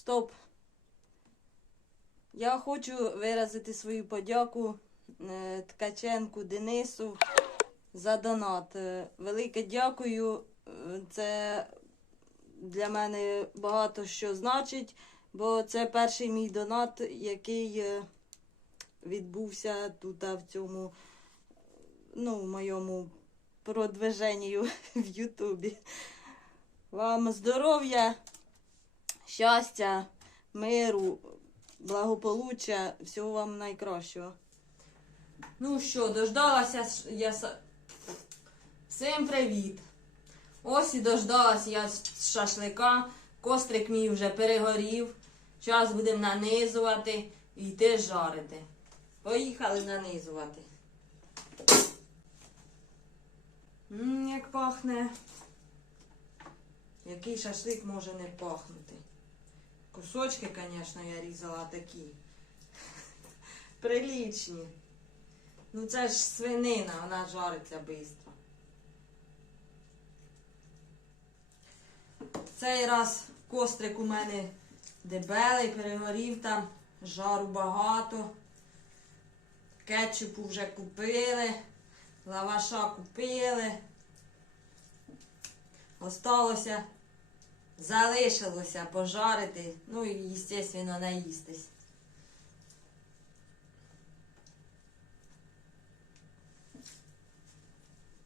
Стоп. Я хочу виразити свою подяку е, Ткаченку Денису за донат. Е, Велике дякую. Е, Це для мене багато що значить, бо це перший мій донат, який відбувся тут в цьому, ну, в моєму продвиженні в Ютубі. Вам здоров'я, щастя, миру, благополуччя, всього вам найкращого. Ну що, дождалася я. Всім привіт! Ось і дождалась я з шашлика. Кострик мій вже перегорів. Зараз будемо нанизувати і йти жарити. Поїхали нанизувати. М, як пахне. Який шашлик може не пахнути? Кусочки, звісно, я різала такі. Прилічні. Ну це ж свинина, вона жариться швидко. Цей раз кострик у мене дебелий, перегорів там, жару багато. Кетчупу вже купили, лаваша купили. Осталося, залишилося пожарити, ну і, звісно, наїстись.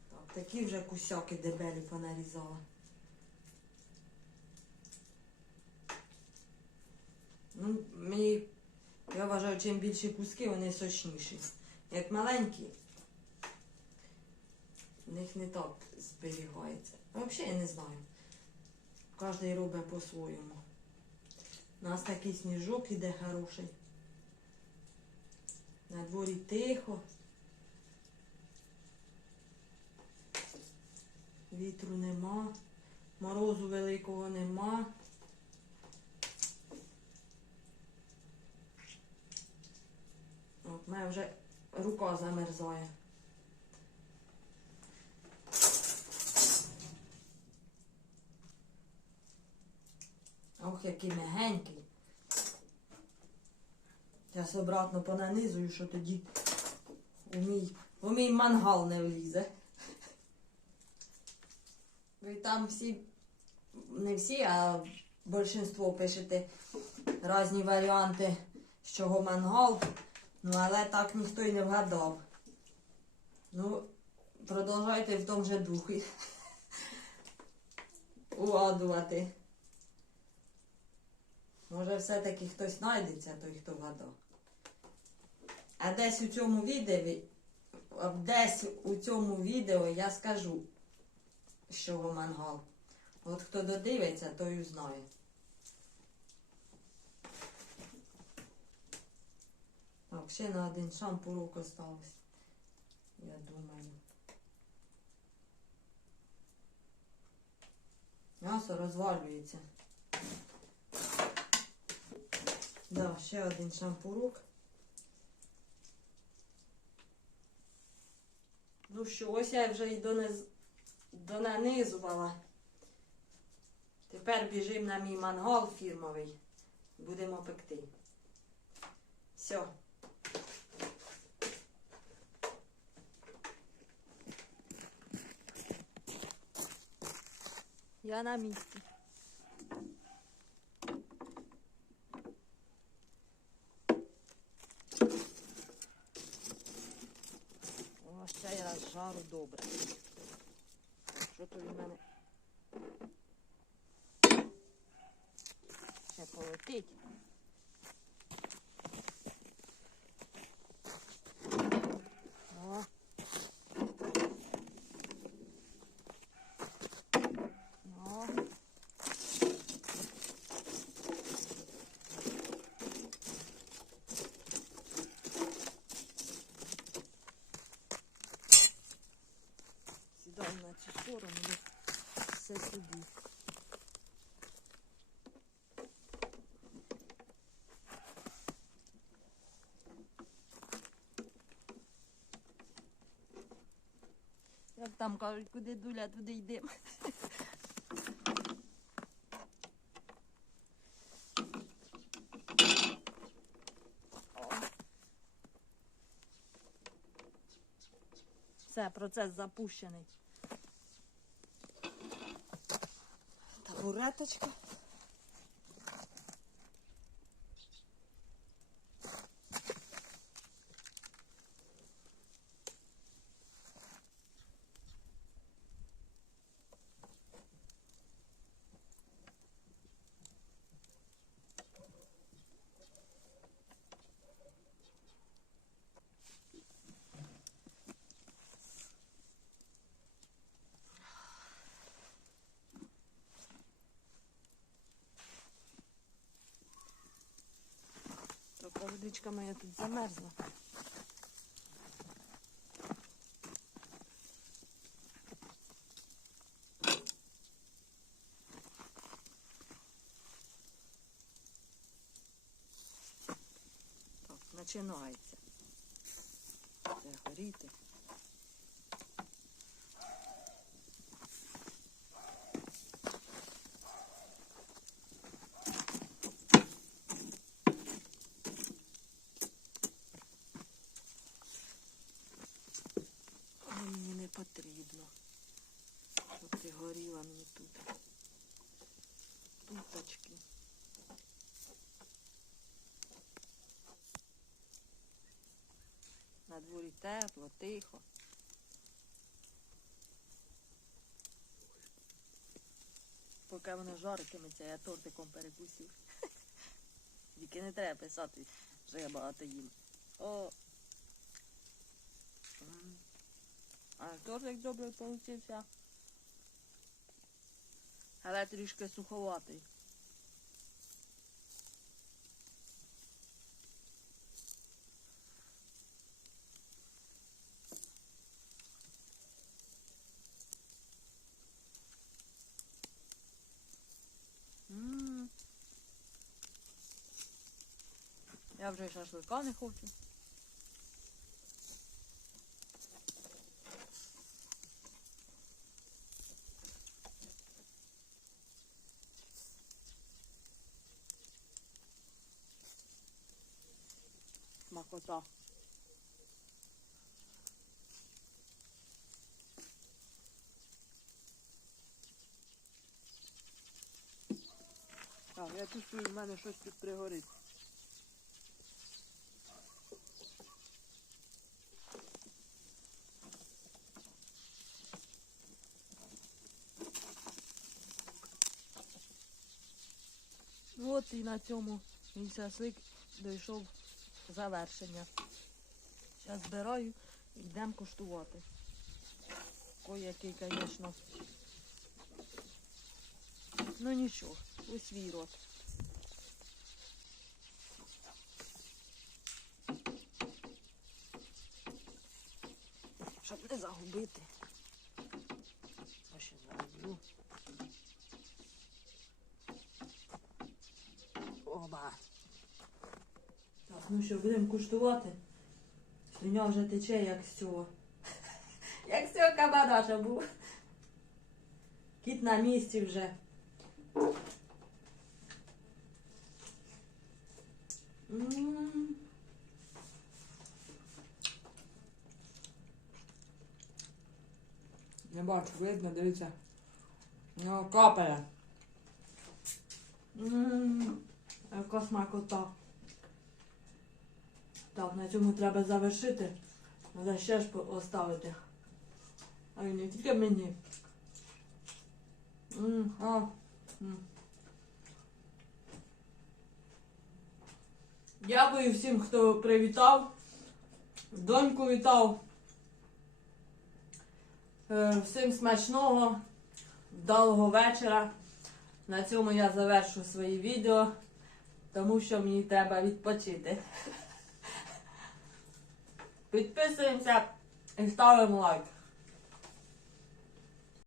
Так, такі вже кусяки дебелі понарізала. Ну, мені, я вважаю, чим більші куски, вони сочніші. Як маленькі, в них не так зберігається. Взагалі я не знаю. Кожен робить по-своєму. У нас такий сніжок іде хороший. На дворі тихо. Вітру нема, морозу великого нема. От, мене вже рука замерзає. Який мягенький. Зараз обратно понанизую, що тоді у мій, у мій мангал не влізе. Ви там всі, не всі, а більшинство пишете різні варіанти, з чого мангал. Ну, але так ніхто й не вгадав. Ну, продовжайте в тому же духі. Угадувати. Може, все-таки хтось знайдеться, той, хто вгадав. А десь у цьому відео, десь у цьому відео я скажу, з чого мангал. От хто додивиться, той узнає. Так, ще на один шампурок осталось. Я думаю. М'ясо розвалюється. Да, ще один шампурок. Ну що, ось я вже і дониз... донанизувала. Тепер біжимо на мій мангал фірмовий. Будемо пекти. Все. Я на місці. О, ще я жару добре. Що то від мене? Ще полетить. Як там кажуть, куди дуля, туди йди. Все, процес запущений. Табуреточка. Така моя тут замерзла. Так, починається. Це горіти. А мені не потрібно. Щоб ти горіла мені тут. Туточки. На дворі тепло, тихо. Поки воно жаритиметься, я тортиком перекусив. Тільки не треба писати, що я багато їм. О. М. А тортик добре получився. Але трішки суховатий. Я вже шашлика не хочу. Смакота. Так, я чувствую, в мене щось тут пригорить. От і на цьому мій шашлик дійшов завершення. Зараз збираю і йдемо куштувати. Кой-який, звісно. Ну нічого, у свій рот. Щоб не загубити. Я ще загублю. Оба. Ну що, будемо куштувати. Слюня вже тече, як з цього. Як з цього кабанаша був. Кіт на місці вже. М. Не бачу, видно, дивіться. У нього капає. М, Яка смакота. Так, на цьому треба завершити. Треба ще ж по- оставити. А і не тільки мені. Дякую всім, хто привітав. Доньку вітав. Е, Всім смачного, вдалого вечора. На цьому я завершу свої відео, тому що мені треба відпочити. He pissed himself and start him like